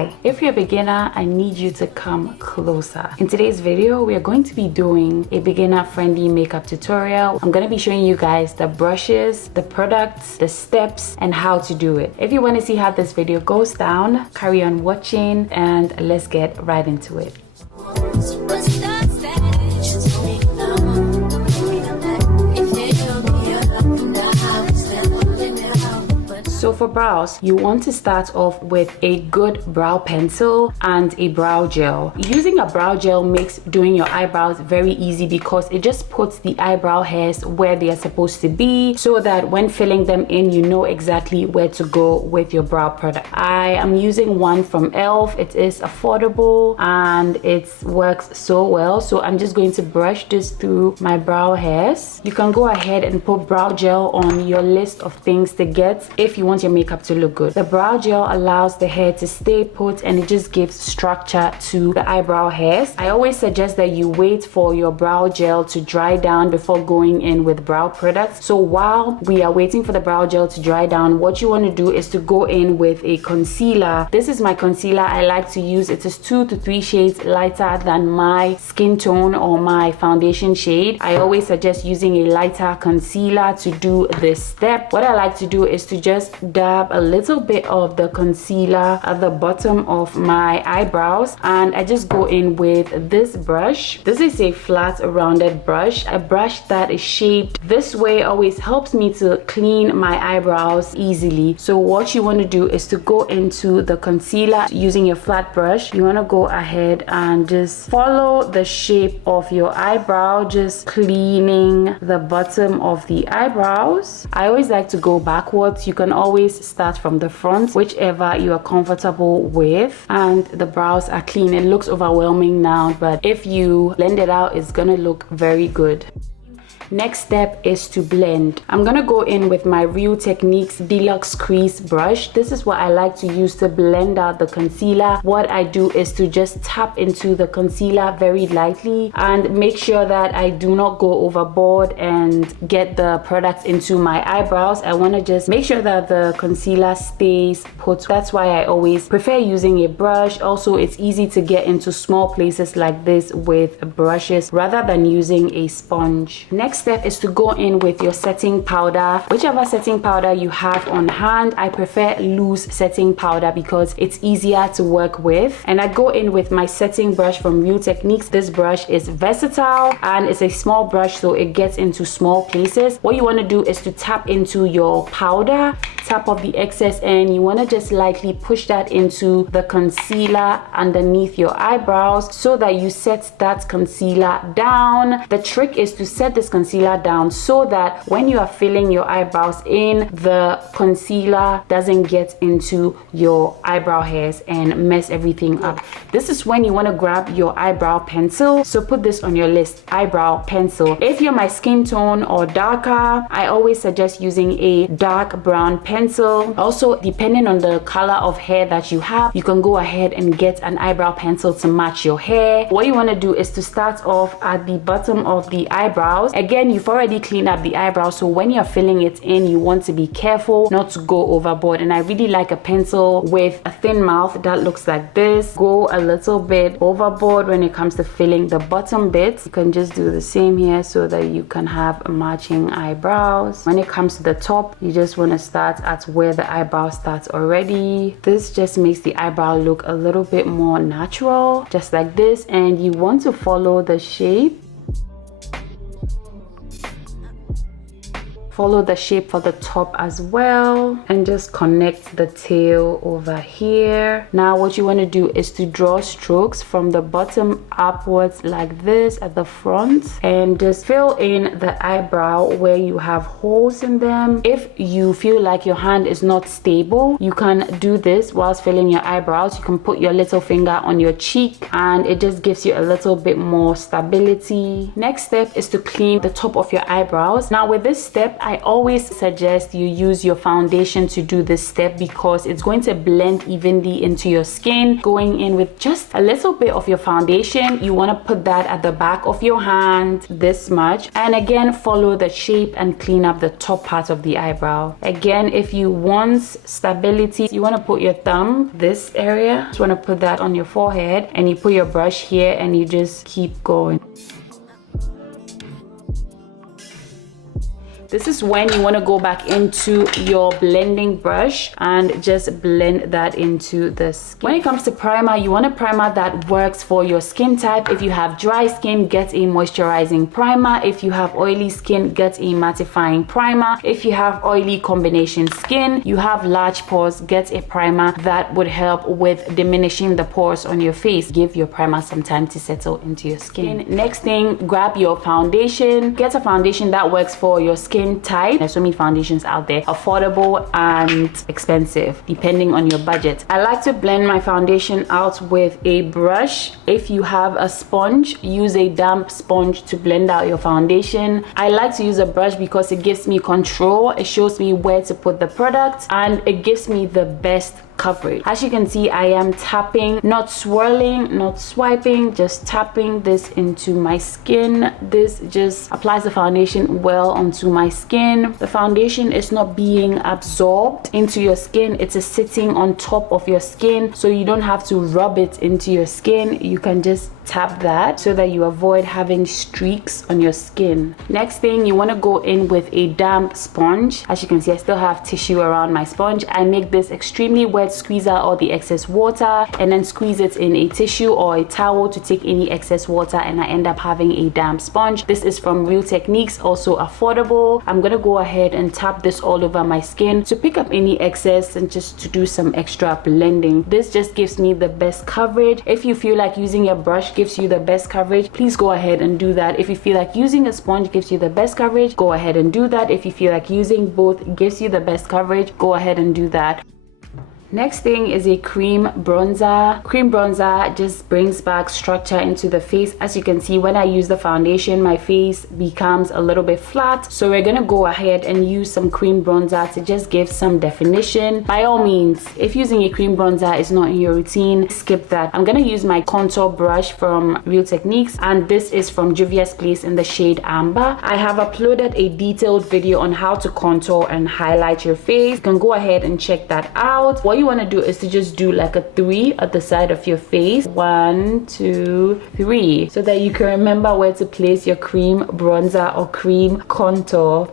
Hi, if you're a beginner, I need you to come closer. In today's video, we are going to be doing a beginner-friendly makeup tutorial. I'm going to be showing you guys the brushes, the products, the steps, and how to do it. If you want to see how this video goes down, carry on watching and let's get right into it. So for brows, you want to start off with a good brow pencil and a brow gel. Using a brow gel makes doing your eyebrows very easy because it just puts the eyebrow hairs where they are supposed to be so that when filling them in, you know exactly where to go with your brow product. I am using one from e.l.f. It is affordable and it works so well. So I'm just going to brush this through my brow hairs. You can go ahead and put brow gel on your list of things to get if you want your makeup to look good. The brow gel allows the hair to stay put and it just gives structure to the eyebrow hairs. I always suggest that you wait for your brow gel to dry down before going in with brow products. So while we are waiting for the brow gel to dry down, what you want to do is to go in with a concealer. This is my concealer I like to use. It is 2 to 3 shades lighter than my skin tone or my foundation shade. I always suggest using a lighter concealer to do this step. What I like to do is to just dab a little bit of the concealer at the bottom of my eyebrows, and I just go in with this brush. This is a flat rounded brush. A brush that is shaped this way always helps me to clean my eyebrows easily. So what you want to do is to go into the concealer using your flat brush. You want to go ahead and just follow the shape of your eyebrow, just cleaning the bottom of the eyebrows. I always like to go backwards. You can always start from the front, whichever you are comfortable with, and the brows are clean. It looks overwhelming now, but if you blend it out, it's gonna look very good. Next step is to blend. I'm gonna go in with my Real Techniques Deluxe Crease brush. This is what I like to use to blend out the concealer. What I do is to just tap into the concealer very lightly and make sure that I do not go overboard and get the product into my eyebrows. I wanna just make sure that the concealer stays put. That's why I always prefer using a brush. Also, it's easy to get into small places like this with brushes rather than using a sponge. Next step is to go in with your setting powder. Whichever setting powder you have on hand, I prefer loose setting powder because it's easier to work with. And I go in with my setting brush from Real Techniques. This brush is versatile and it's a small brush, so it gets into small places. What you want to do is to tap into your powder, tap off the excess, and you want to just lightly push that into the concealer underneath your eyebrows so that you set that concealer down. The trick is to set this concealer down so that when you are filling your eyebrows in, the concealer doesn't get into your eyebrow hairs and mess everything up. This is when you want to grab your eyebrow pencil. So put this on your list, eyebrow pencil. If you're my skin tone or darker, I always suggest using a dark brown pencil. Also, depending on the color of hair that you have, you can go ahead and get an eyebrow pencil to match your hair. What you want to do is to start off at the bottom of the eyebrows. Again, you've already cleaned up the eyebrow, so when you're filling it in, you want to be careful not to go overboard. And I really like a pencil with a thin mouth that looks like this. Go a little bit overboard when it comes to filling the bottom bits. You can just do the same here so that you can have matching eyebrows. When it comes to the top, you just want to start at where the eyebrow starts already. This just makes the eyebrow look a little bit more natural, just like this. And you want to follow the shape. Follow the shape for the top as well and just connect the tail over here. Now what you want to do is to draw strokes from the bottom upwards like this at the front and just fill in the eyebrow where you have holes in them. If you feel like your hand is not stable, you can do this whilst filling your eyebrows. You can put your little finger on your cheek and it just gives you a little bit more stability. Next step is to clean the top of your eyebrows. Now with this step, I always suggest you use your foundation to do this step because it's going to blend evenly into your skin. Going in with just a little bit of your foundation, you want to put that at the back of your hand, this much, and again follow the shape and clean up the top part of the eyebrow. Again, if you want stability, you want to put your thumb this area, just want to put that on your forehead, and you put your brush here and you just keep going. This is when you want to go back into your blending brush and just blend that into the skin. When it comes to primer, you want a primer that works for your skin type. If you have dry skin, get a moisturizing primer. If you have oily skin, get a mattifying primer. If you have oily combination skin, you have large pores, get a primer that would help with diminishing the pores on your face. Give your primer some time to settle into your skin. Next thing, grab your foundation. Get a foundation that works for your skin type. There's so many foundations out there, affordable and expensive depending on your budget. I like to blend my foundation out with a brush. If you have a sponge, use a damp sponge to blend out your foundation. I like to use a brush because it gives me control. It shows me where to put the product and it gives me the best coverage. As you can see, I am tapping, not swirling, not swiping, just tapping this into my skin. This just applies the foundation well onto my skin. The foundation is not being absorbed into your skin, it's sitting on top of your skin, so you don't have to rub it into your skin. You can just tap that so that you avoid having streaks on your skin. Next thing, you want to go in with a damp sponge. As you can see, I still have tissue around my sponge. I make this extremely wet, squeeze out all the excess water, and then squeeze it in a tissue or a towel to take any excess water, and I end up having a damp sponge. This is from Real Techniques, also affordable. I'm gonna go ahead and tap this all over my skin to pick up any excess and just to do some extra blending. This just gives me the best coverage. If you feel like using a brush gives you the best coverage, please go ahead and do that. If you feel like using a sponge gives you the best coverage, go ahead and do that. If you feel like using both gives you the best coverage, go ahead and do that. Next thing is a cream bronzer. Cream bronzer just brings back structure into the face. As you can see, when I use the foundation, my face becomes a little bit flat. So we're gonna go ahead and use some cream bronzer to just give some definition. By all means, if using a cream bronzer is not in your routine, skip that. I'm gonna use my contour brush from Real Techniques, and this is from Juvia's Place in the shade Amber. I have uploaded a detailed video on how to contour and highlight your face. You can go ahead and check that out. What you want to do is to just do like a 3 at the side of your face. 1, 2, 3, so that you can remember where to place your cream bronzer or cream contour.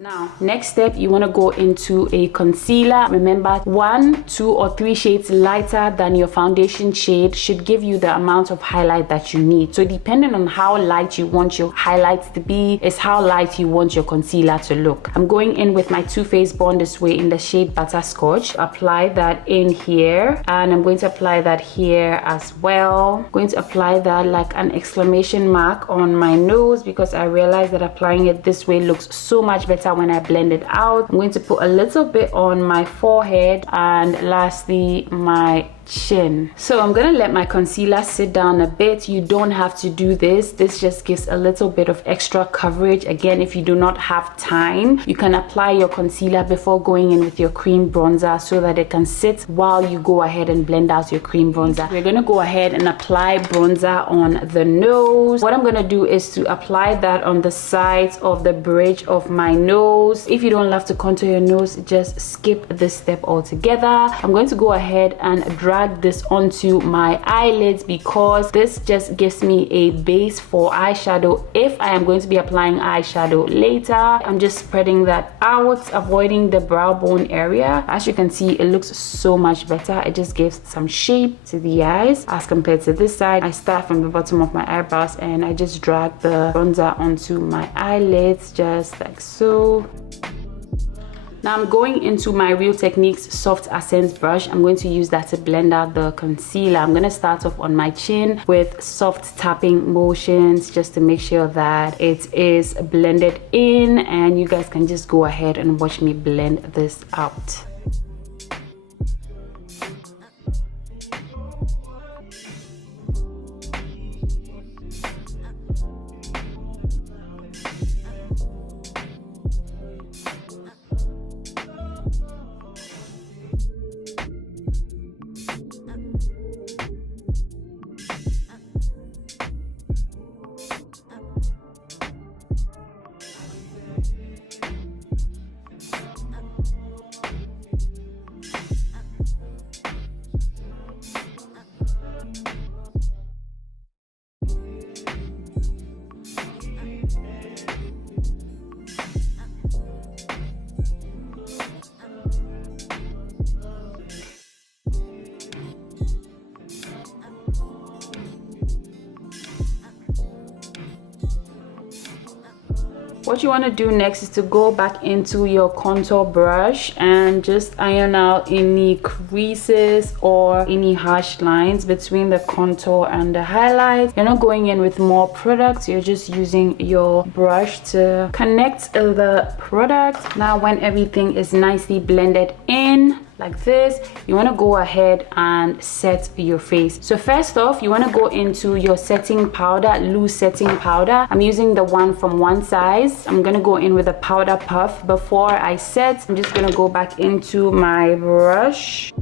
Now, next step, you want to go into a concealer. Remember, 1, 2, or 3 shades lighter than your foundation shade should give you the amount of highlight that you need. So depending on how light you want your highlights to be is how light you want your concealer to look. I'm going in with my Too Faced Born This Way in the shade Butterscotch. Apply that in here, and I'm going to apply that here as well. I'm going to apply that like an exclamation mark on my nose because I realized that applying it this way looks so much better when I blend it out. I'm going to put a little bit on my forehead and lastly my chin. So I'm gonna let my concealer sit down a bit. You don't have to do this. This just gives a little bit of extra coverage. Again, if you do not have time, you can apply your concealer before going in with your cream bronzer so that it can sit while you go ahead and blend out your cream bronzer. We're gonna go ahead and apply bronzer on the nose. What I'm gonna do is to apply that on the sides of the bridge of my nose. If you don't love to contour your nose, just skip this step altogether. I'm going to go ahead and drag this onto my eyelids because this just gives me a base for eyeshadow if I am going to be applying eyeshadow later. I'm just spreading that out, avoiding the brow bone area. As you can see, it looks so much better. It just gives some shape to the eyes as compared to this side. I start from the bottom of my eyebrows and I just drag the bronzer onto my eyelids just like so. Now I'm going into my Real Techniques Soft Accents brush. I'm going to use that to blend out the concealer. I'm going to start off on my chin with soft tapping motions just to make sure that it is blended in, and you guys can just go ahead and watch me blend this out. What you want to do next is to go back into your contour brush and just iron out any creases or any harsh lines between the contour and the highlight. You're not going in with more products, you're just using your brush to connect the product. Now when everything is nicely blended in like this, you want to go ahead and set your face. So first off, you want to go into your setting powder, loose setting powder. I'm using the one from One Size. I'm gonna go in with a powder puff. Before I set, I'm just gonna go back into my brush,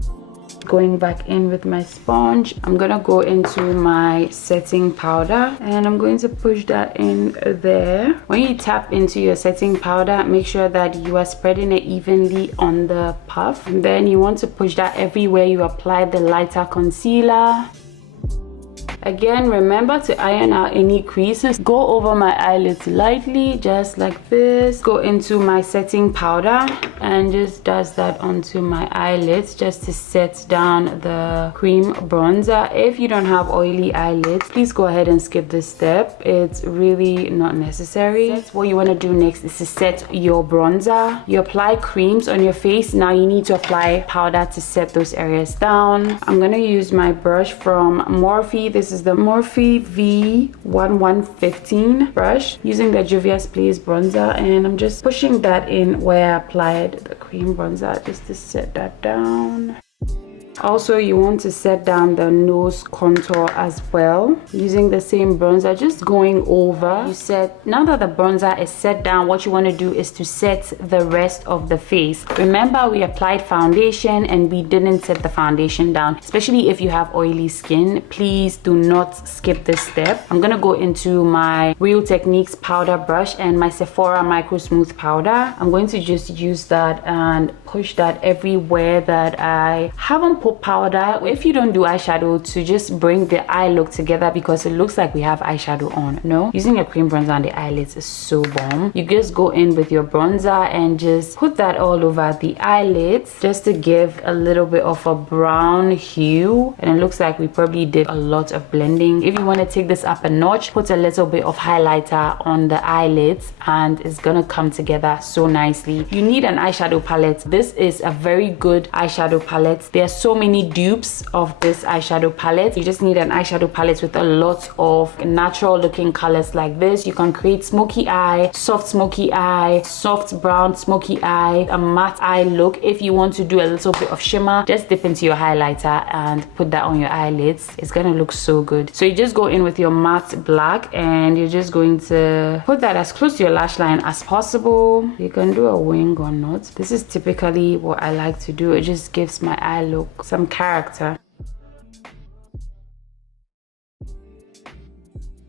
going back in with my sponge. I'm gonna go into my setting powder and I'm going to push that in there. When you tap into your setting powder, make sure that you are spreading it evenly on the puff, and then you want to push that everywhere you apply the lighter concealer. Again, remember to iron out any creases. Go over my eyelids lightly, just like this. Go into my setting powder and just dust that onto my eyelids just to set down the cream bronzer. If you don't have oily eyelids, please go ahead and skip this step. It's really not necessary. What you want to do next is to set your bronzer. You apply creams on your face. Now you need to apply powder to set those areas down. I'm going to use my brush from Morphe. This is the Morphe V1115 brush, using the Juvia's Place bronzer, and I'm just pushing that in where I applied the cream bronzer just to set that down. Also, you want to set down the nose contour as well using the same bronzer, just going over. You set, now that the bronzer is set down, what you want to do is to set the rest of the face. Remember, we applied foundation and we didn't set the foundation down. Especially if you have oily skin, please do not skip this step. I'm gonna go into my Real Techniques powder brush and my Sephora Micro Smooth powder. I'm going to just use that and push that everywhere that I haven't put powder. If you don't do eyeshadow, to just bring the eye look together, because it looks like we have eyeshadow on. No, using a cream bronzer on the eyelids is so bomb. You just go in with your bronzer and just put that all over the eyelids just to give a little bit of a brown hue, and it looks like we probably did a lot of blending. If you want to take this up a notch, put a little bit of highlighter on the eyelids and it's gonna come together so nicely. You need an eyeshadow palette. This is a very good eyeshadow palette. There are so many dupes of this eyeshadow palette. You just need an eyeshadow palette with a lot of natural looking colors like this. You can create smoky eye, soft brown smoky eye, a matte eye look. If you want to do a little bit of shimmer, just dip into your highlighter and put that on your eyelids. It's gonna look so good. So you just go in with your matte black and you're just going to put that as close to your lash line as possible. You can do a wing or not. This is typically what I like to do. It just gives my eye look some character.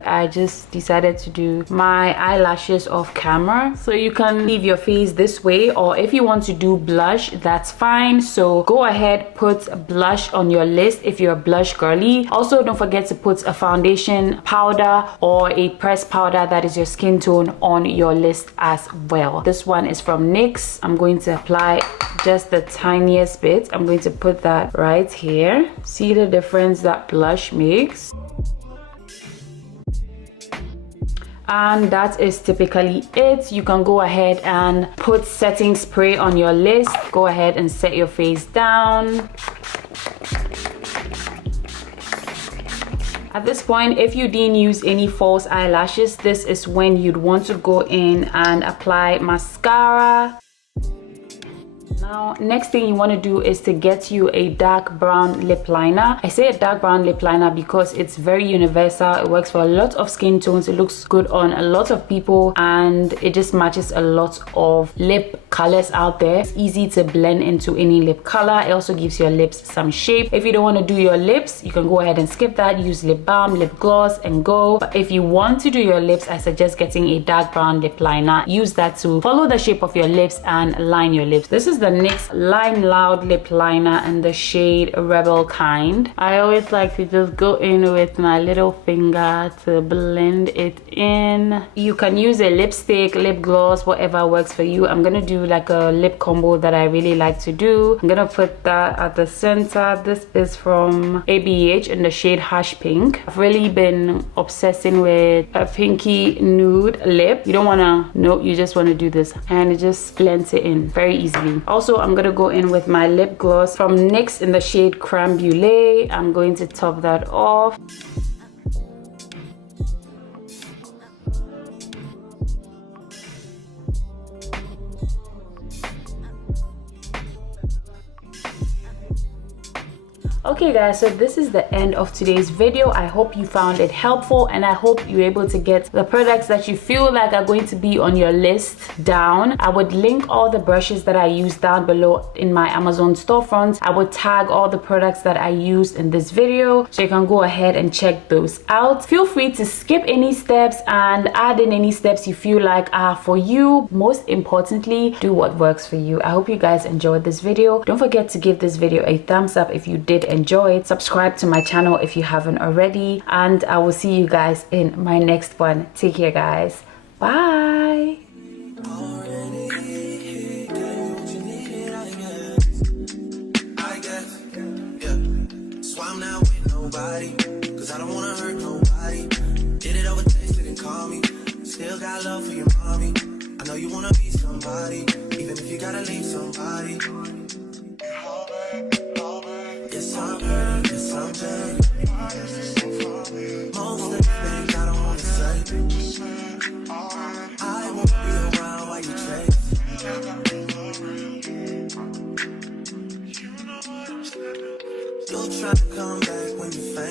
I just decided to do my eyelashes off camera, so you can leave your face this way, or if you want to do blush, that's fine. So go ahead, put blush on your list if you're a blush girly. Also, don't forget to put a foundation powder or a pressed powder that is your skin tone on your list as well. This one is from NYX. I'm going to apply just the tiniest bit. I'm going to put that right here. See the difference that blush makes? And that is typically it. You can go ahead and put setting spray on your list. Go ahead and set your face down. At this point, if you didn't use any false eyelashes, this is when you'd want to go in and apply mascara. Now, next thing you want to do is to get you a dark brown lip liner. I say a dark brown lip liner because it's very universal. It works for a lot of skin tones. It looks good on a lot of people and it just matches a lot of lip colors out there. It's easy to blend into any lip color. It also gives your lips some shape. If you don't want to do your lips, you can go ahead and skip that. Use lip balm, lip gloss and go. But if you want to do your lips, I suggest getting a dark brown lip liner. Use that to follow the shape of your lips and line your lips. This is the NYX Line Loud lip liner in the shade Rebel Kind. I always like to just go in with my little finger to blend it in. You can use a lipstick, lip gloss, whatever works for you. I'm gonna do like a lip combo that I really like to do. I'm gonna put that at the center. This is from ABH in the shade Hash Pink. I've really been obsessing with a pinky nude lip. You don't wanna, no, you just wanna do this and it just blends it in very easily. Also, I'm gonna go in with my lip gloss from NYX in the shade Creme Brulee. I'm going to top that off. Okay guys, so this is the end of today's video. I hope you found it helpful and I hope you're able to get the products that you feel like are going to be on your list down. I would link all the brushes that I use down below in my Amazon storefront. I would tag all the products that I used in this video so you can go ahead and check those out. Feel free to skip any steps and add in any steps you feel like are for you. Most importantly, do what works for you. I hope you guys enjoyed this video. Don't forget to give this video a thumbs up if you did enjoy it. Subscribe to my channel if you haven't already, and I will see you guys in my next one. Take care guys. Bye. Still got love for your mommy. I know you wanna be somebody, even if you gotta leave somebody. Yes, I'm ready, yes, I'm ready. Most of the things I don't wanna say, I won't be around while you chase. You'll try to come back when you fail.